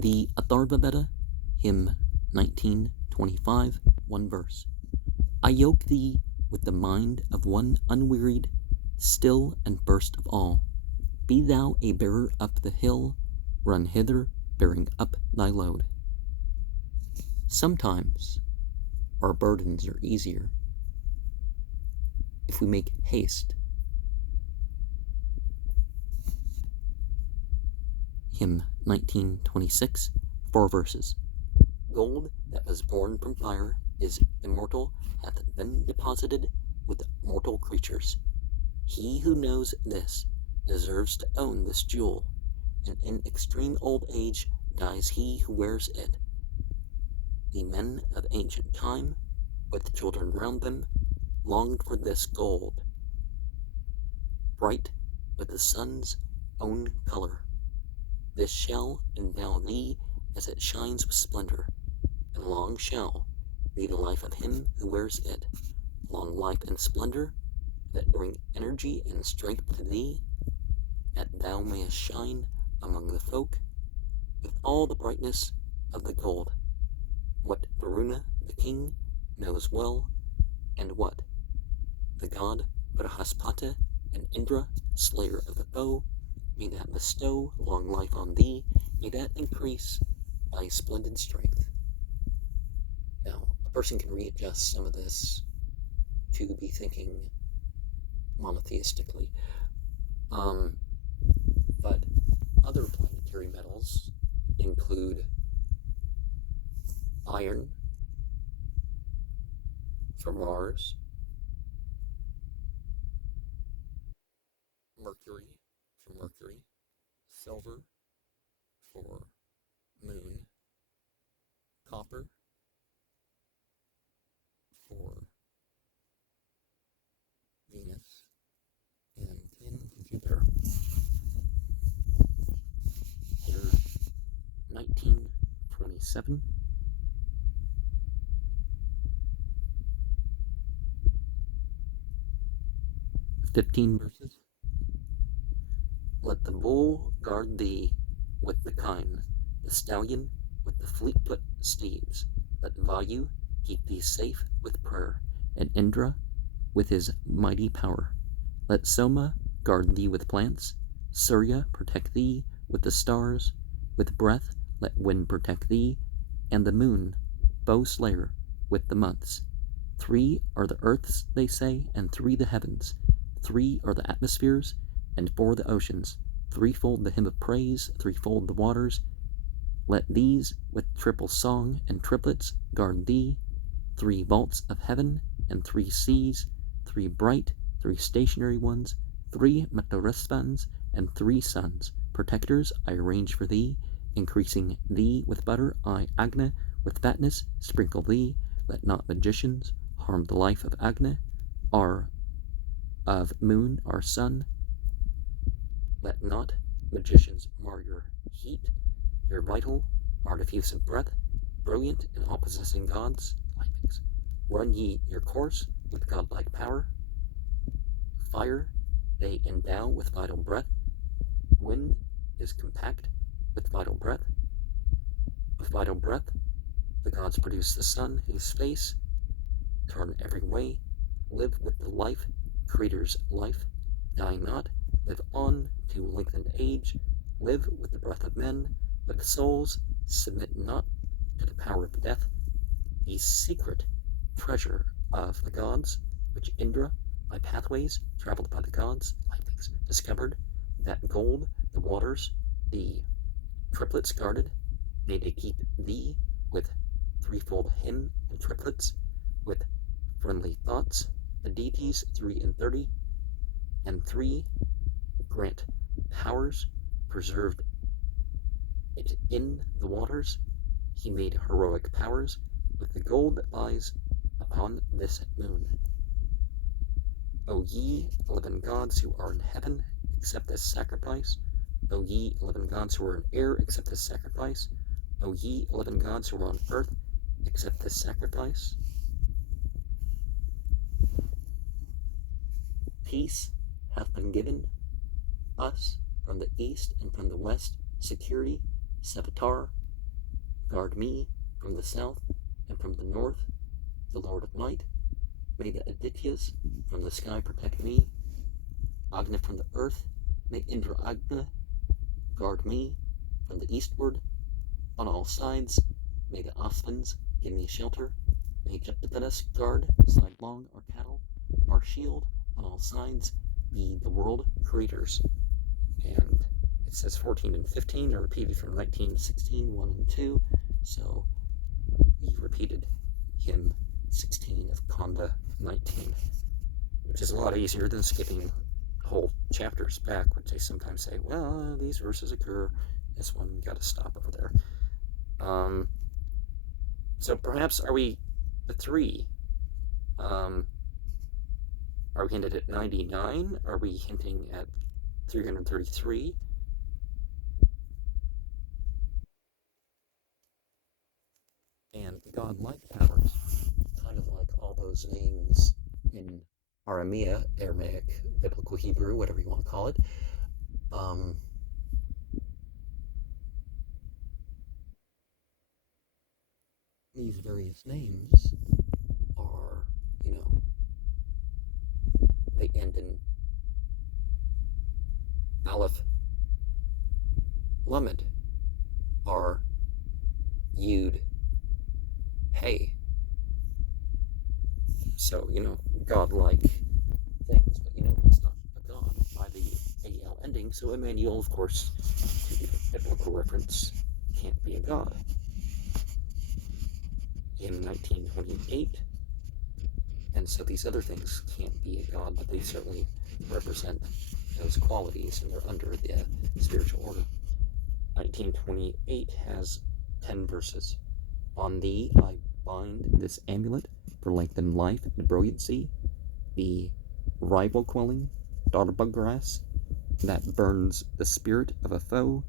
The Atharvaveda, hymn 1925, one verse. I yoke thee with the mind of one unwearied, still and first of all. Be thou a bearer up the hill, run hither, bearing up thy load. Sometimes our burdens are easier if we make haste. Hymn 1926, 4 verses. Gold that was born from fire is immortal, hath been deposited with mortal creatures. He who knows this deserves to own this jewel, and in extreme old age dies he who wears it. The men of ancient time, with children round them, longed for this gold, bright with the sun's own color. This shall endow thee as it shines with splendor, and long shall be the life of him who wears it, long life and splendor that bring energy and strength to thee, that thou mayest shine among the folk with all the brightness of the gold. What Varuna the king knows well, and what the god Brihaspati and Indra, slayer of the foe, may that bestow long life on thee, may that increase thy splendid strength. Now, a person can readjust some of this to be thinking monotheistically, but other planetary metals include iron for Mars, Mercury for Mercury, silver for Moon, copper for Venus, and tin for Jupiter. Year 1927. "15 verses. Let the bull guard thee with the kine, the stallion with the fleet-foot steeds. Let Vayu keep thee safe with prayer, and Indra with his mighty power. Let Soma guard thee with plants, Surya protect thee with the stars. With breath let wind protect thee, and the moon, foe slayer, with the months. 3 are the earths, they say, and 3 the heavens. 3 are the atmospheres, and 4 the oceans. Threefold the hymn of praise, threefold the waters. Let these with triple song and triplets guard thee. 3 vaults of heaven and 3 seas, 3 bright, 3 stationary ones, 3 Mataresvans, and 3 suns. Protectors I arrange for thee, increasing thee with butter, I, Agna, with fatness, sprinkle thee. Let not magicians harm the life of Agna, our of moon, our sun. Let not magicians mar your heat, your vital, artificial breath, brilliant and all-possessing gods, lightnings. Run ye your course with godlike power. Fire they endow with vital breath. Wind is compact with vital breath. With vital breath, the gods produce the sun, whose face turn every way. Live with the life, Creator's life. Die not, live on to lengthened age. Live with the breath of men, with souls. Submit not to the power of death. The secret treasure of the gods, which Indra, by pathways traveled by the gods, lightnings, discovered, that gold, the waters, the triplets guarded, may they keep thee with threefold hymn and triplets, with friendly thoughts. The deities 3 and 30, and 3 grant powers, preserved it in the waters. He made heroic powers with the gold that lies upon this moon. O ye 11 gods who are in heaven, accept this sacrifice. O ye 11 gods who are in air, accept this sacrifice. O ye 11 gods who are on earth, accept this sacrifice. Peace hath been given us from the east and from the west, security, Savitar, guard me from the south and from the north, the Lord of might. May the Adityas from the sky protect me, Agna from the earth, may Indra Agna guard me from the eastward, on all sides. May the Asvins give me shelter, may Vedas guard sidelong our cattle, our shield on all sides be the world creators. And it says 14 and 15 are repeated from 1916, 1 and 2, so we repeated hymn 16 of Kanda 19, which is a lot easier than skipping whole chapters back, which they sometimes say, well, these verses occur. This one, we got to stop over there. So perhaps are we the 3? Are we hinted at 99? Are we hinting at 333? And godlike powers, kind of like all those names in Aramaic, Biblical Hebrew, whatever you want to call it. These various names are, they end in Aleph, Lamed, are Yud, Hey. So, godlike things, but it's not a god by the AL ending, so Emmanuel, of course, to give a biblical reference, can't be a god. In 1928, and so these other things can't be a god, but they certainly represent those qualities, and they're under the spiritual order. 1928 has 10 verses. On thee I bind this amulet for lengthened life and brilliancy, the rival quelling Darbha grass that burns the spirit of a foe,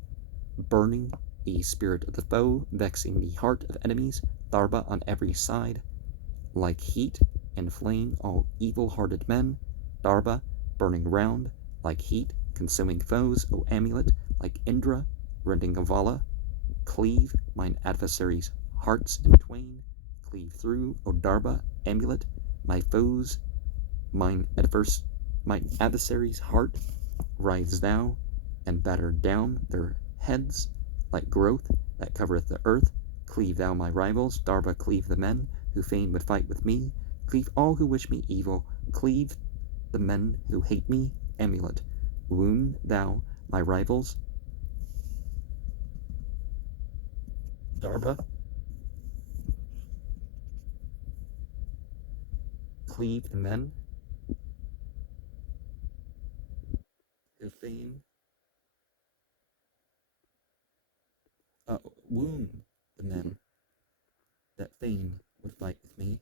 burning the spirit of the foe, vexing the heart of enemies, Darbha on every side, like heat and flame all evil-hearted men, Darbha burning round, like heat, consuming foes, O amulet, like Indra, rending a Vala, cleave mine adversaries' hearts in twain, cleave through, O Darbha, amulet, my foes, mine adversaries' heart, rise thou, and batter down their heads, like growth that covereth the earth, cleave thou my rivals, Darbha, cleave the men who fain would fight with me, cleave all who wish me evil, cleave the men who hate me, amulet, wound thou my rivals, Darbha, cleave the men who fain wound the men that fain would fight with me,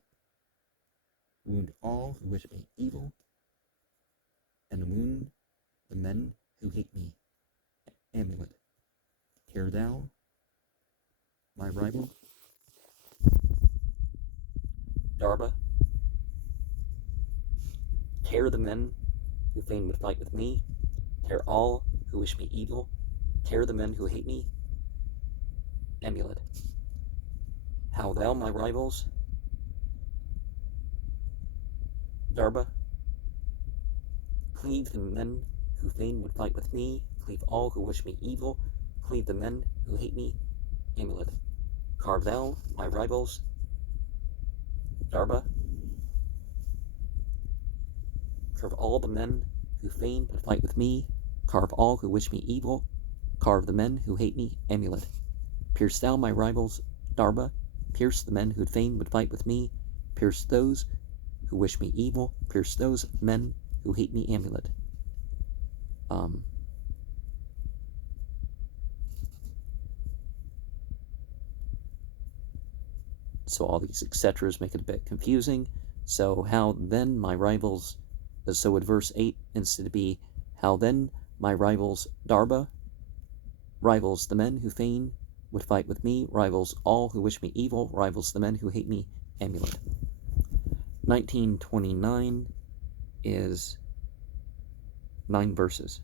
wound all who wish me evil, and wound the men who hate me, amulet, tear thou my rival, Darbha, tear the men who fain would fight with me, tear all who wish me evil, tear the men who hate me, amulet. How thou my rivals, Darbha, cleave the men who fain would fight with me, cleave all who wish me evil, cleave the men who hate me, amulet. Carve thou my rivals, Darbha, carve all the men who fain would fight with me, carve all who wish me evil, carve the men who hate me, amulet. Pierce thou my rivals, Darbha, pierce the men who fain would fight with me, pierce those who wish me evil, pierce those men who hate me, amulet. So all these etceteras make it a bit confusing. So how then my rivals, so would verse 8 instead of be, how then my rivals, Darbha, rivals the men who fain would fight with me, rivals all who wish me evil, rivals the men who hate me, amulet. 1929 is 9 verses.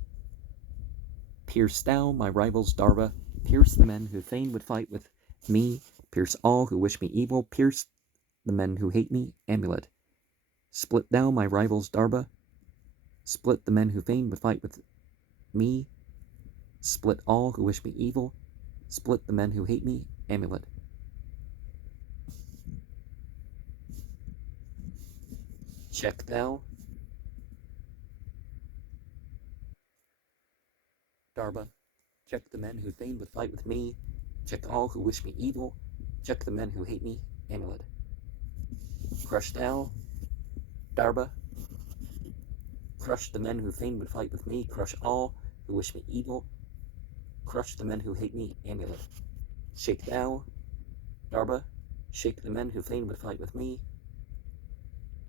Pierce thou my rivals, Darbha, pierce the men who fain would fight with me, pierce all who wish me evil, pierce the men who hate me, amulet. Split thou my rivals, Darba, split the men who fain would fight with me, split all who wish me evil, split the men who hate me, amulet. Check thou, Darba, check the men who fain would fight with me, check all who wish me evil, check the men who hate me, amulet. Crush thou, Darba, crush the men who fain would fight with me, crush all who wish me evil, crush the men who hate me, amulet. Shake thou, Darba, shake the men who fain would fight with me,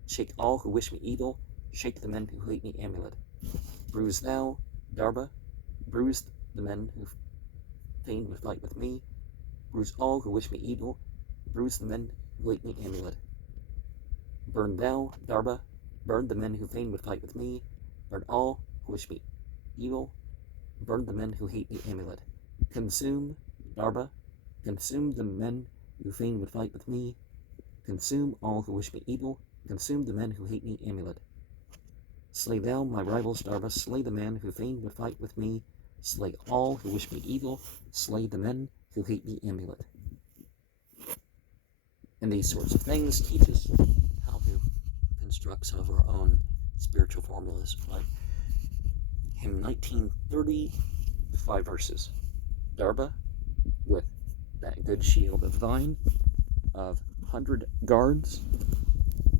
shake all who wish me evil, shake the men who hate me, amulet. Bruise thou, Darba, bruise the men who fain would fight with me, bruise all who wish me evil, bruise the men who hate me, amulet. Burn thou, Darba, burn the men who fain would fight with me, burn all who wish me evil, burn the men who hate me, amulet. Consume, Darba, consume the men who fain would fight with me, consume all who wish me evil, consume the men who hate me, amulet. Slay thou my rivals, Darba, slay the man who fain would fight with me, slay all who wish me evil, slay the men who hate me, amulet. And these sorts of things teach us how to construct some of our own spiritual formulas. Like hymn 1930, 5 verses. Darba, with that good shield of thine, of 100 guards,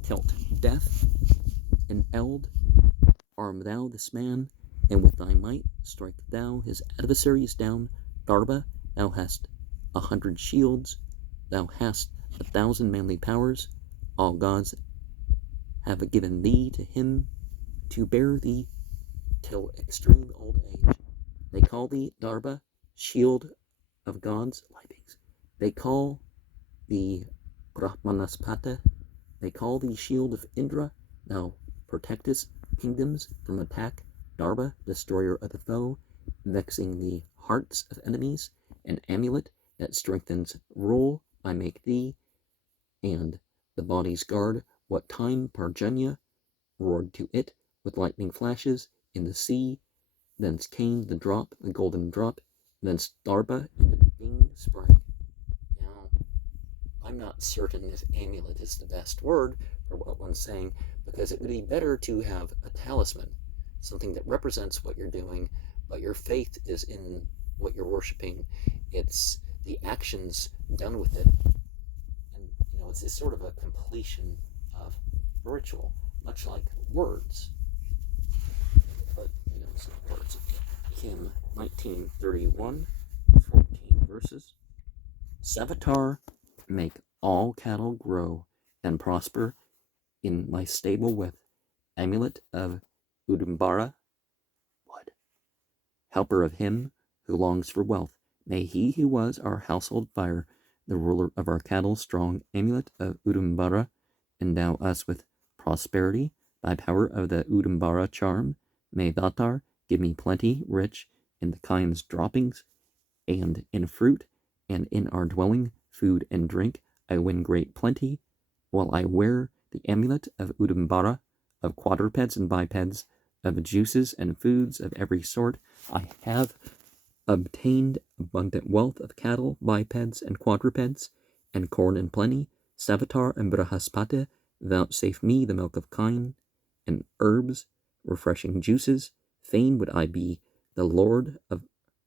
tilt death, and eld, arm thou this man, and with thy might strike thou his adversaries down. Darba, thou hast 100 shields, thou hast 1,000 manly powers, all gods have given thee to him to bear thee till extreme old age. They call thee, Darba, shield of gods, lightnings. They call thee Brahmanaspata, they call thee shield of Indra, thou protectest kingdoms from attack, Darba, destroyer of the foe, vexing the hearts of enemies, an amulet that strengthens rule, I make thee, and the body's guard, what time Parjanya roared to it with lightning flashes in the sea, thence came the drop, the golden drop, thence Darba and the being sprang. Now, I'm not certain if amulet is the best word for what one's saying, because it would be better to have a talisman, something that represents what you're doing, but your faith is in what you're worshiping. It's the actions done with it. And, it's sort of a completion of a ritual, much like words. But, it's not words. Hymn 1931, 14 verses. Savitar, make all cattle grow and prosper in my stable with amulet of Udumbara, wood. Helper of him who longs for wealth, may he who was our household fire, the ruler of our cattle, strong amulet of Udumbara, endow us with prosperity by power of the Udumbara charm. May Datar give me plenty, rich in the kind's droppings, and in fruit, and in our dwelling, food and drink, I win great plenty, while I wear the amulet of Udumbara, of quadrupeds and bipeds, of juices and foods of every sort. I have obtained abundant wealth of cattle, bipeds, and quadrupeds, and corn in plenty. Savitar and Brahaspati, vouchsafe me the milk of kine, and herbs, refreshing juices. Fain would I be the lord of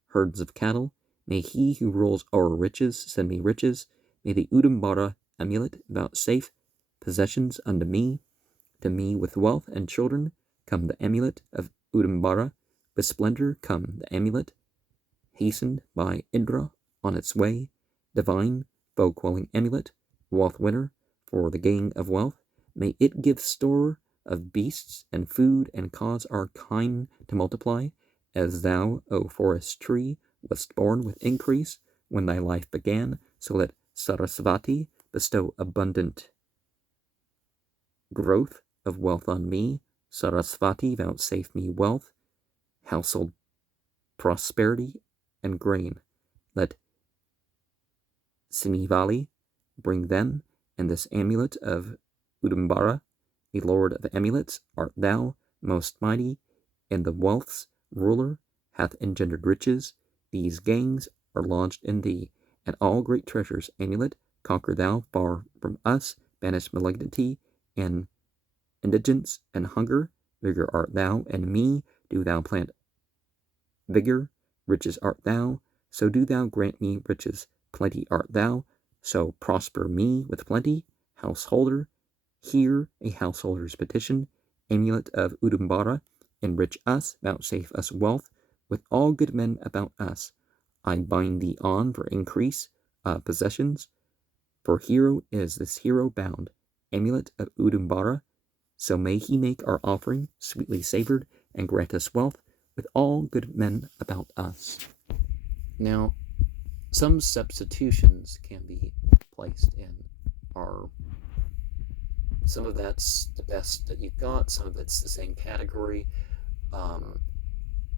herds of cattle. May he who rules our riches send me riches. May the Udumbara amulet vouchsafe possessions unto me. To me with wealth and children come the amulet of Udumbara. With splendor come the amulet, hastened by Indra on its way. Divine, foe-quelling amulet, wealth winner for the gain of wealth. May it give store of beasts and food and cause our kine to multiply. As thou, O forest tree, wast born with increase when thy life began, so let Sarasvati bestow abundant growth of wealth on me. Sarasvati, vouchsafe me wealth, household prosperity, and grain. Let Sinivali, bring them, and this amulet of Udambara, a lord of amulets, art thou, most mighty, and the wealth's ruler, hath engendered riches. These gangs are lodged in thee, and all great treasures, amulet, conquer thou far from us, banish malignity, and indigence, and hunger. Vigor art thou, and me do thou plant vigor. Riches art thou, so do thou grant me riches. Plenty art thou, so prosper me with plenty. Householder, hear a householder's petition. Amulet of Udambara, enrich us, vouchsafe us wealth, with all good men about us. I bind thee on for increase of possessions. For hero is this hero bound. Amulet of Udambara, so may he make our offering sweetly savored, and grant us wealth, with all good men about us. Now, some substitutions can be placed in our. Some of that's the best that you've got, some of it's the same category.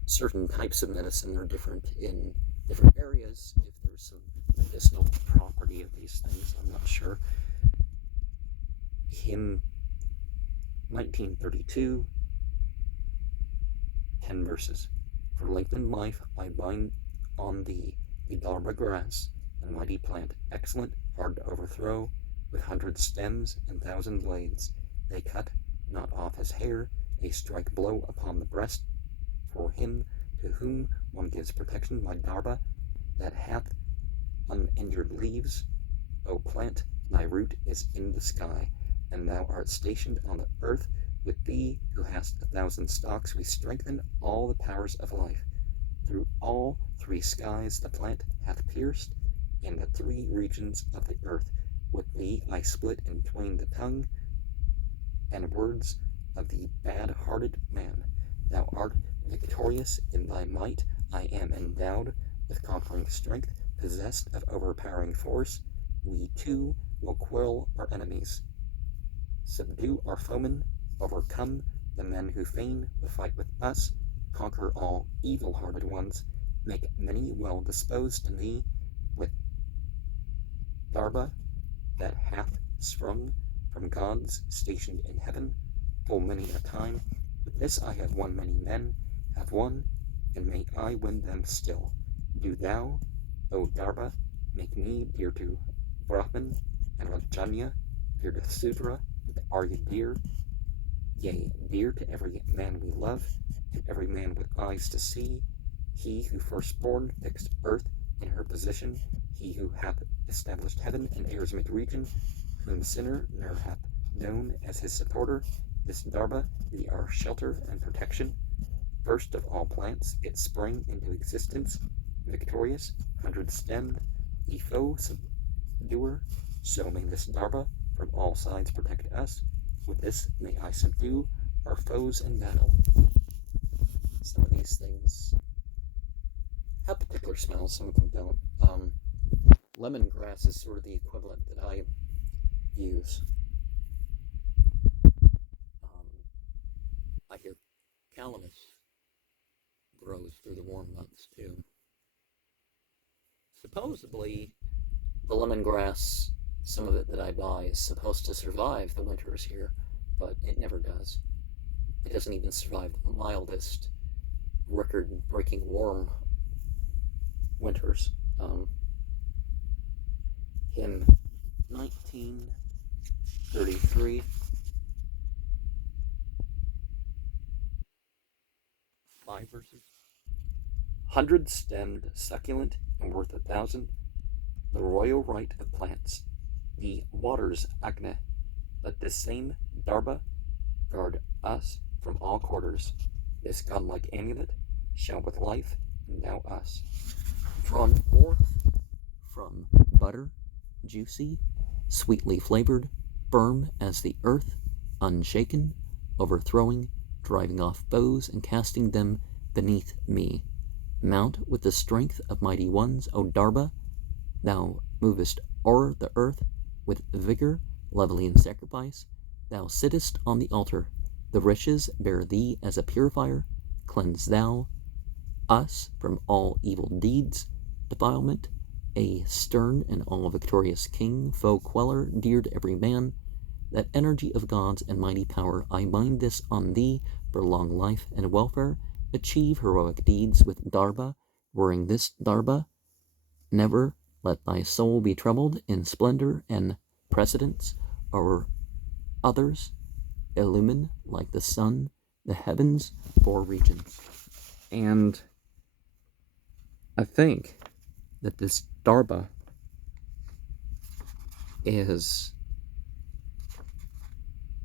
Certain types of medicine are different in different areas. If there's some medicinal property of these things, I'm not sure. Hymn 1932, 10 verses. For lengthened life I bind on thee the Darba grass, a mighty plant, excellent, hard to overthrow, with 100 stems and 1,000 blades. They cut not off his hair, they strike blow upon the breast. For him to whom one gives protection, my Darba, that hath uninjured leaves. O plant, thy root is in the sky, and thou art stationed on the earth. With thee, who hast 1,000 stalks, we strengthen all the powers of life. Through all 3 skies the plant hath pierced, in the 3 regions of the earth. With thee I split in twain the tongue and words of the bad-hearted man. Thou art victorious in thy might. I am endowed with conquering strength, possessed of overpowering force. We too will quell our enemies, subdue our foemen, overcome the men who fain will fight with us, conquer all evil-hearted ones, make many well disposed to me, with Darba that hath sprung from gods stationed in heaven, full many a time. With this I have won many men, have won, and may I win them still. Do thou, O Darba, make me dear to Brahman and Rajanya, dear to Sudra, and Arya dear, yea, dear to every man we love, to every man with eyes to see. He who firstborn fixed earth in her position, he who hath established heaven and air's mid-region, whom sinner ne'er hath known as his supporter, this Darba be our shelter and protection. First of all plants, it sprang into existence, victorious, 100-stemmed, the foe subduer. So may this Darba from all sides protect us. With this may I subdue our foes in battle. Some of these things have particular smells, some of them don't. Lemongrass is sort of the equivalent that I use. I hear calamus grows through the warm months too. Supposedly, the lemongrass, some of it that I buy, is supposed to survive the winters here, but it never does. It doesn't even survive the mildest, record-breaking warm winters. In 1933, 5 verses. 100-stemmed, succulent, and worth 1,000. The royal right of plants, the waters Agna. Let this same Darba guard us from all quarters. This godlike amulet shall with life endow us. Drawn forth from butter, juicy, sweetly flavored, firm as the earth, unshaken, overthrowing, driving off foes and casting them beneath me. Mount with the strength of mighty ones, O Darba. Thou movest o'er the earth with vigor, leveling sacrifice. Thou sittest on the altar. The riches bear thee as a purifier. Cleanse thou us from all evil deeds, defilement, A stern and all-victorious king, foe queller, dear to every man, that energy of gods and mighty power, I bind this on thee for long life and welfare. Achieve heroic deeds with Darba, wearing this Darba. Never let thy soul be troubled in splendor and precedence over others. Illumine like the sun the heavens four regions. And I think that this Darba is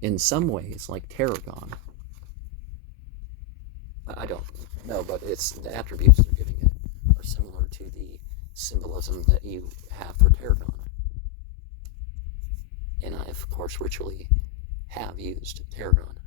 in some ways like Tarragon. I don't know, but it's the attributes they're giving it are similar to the symbolism that you have for Tarragon. And I, of course, ritually have used Tarragon.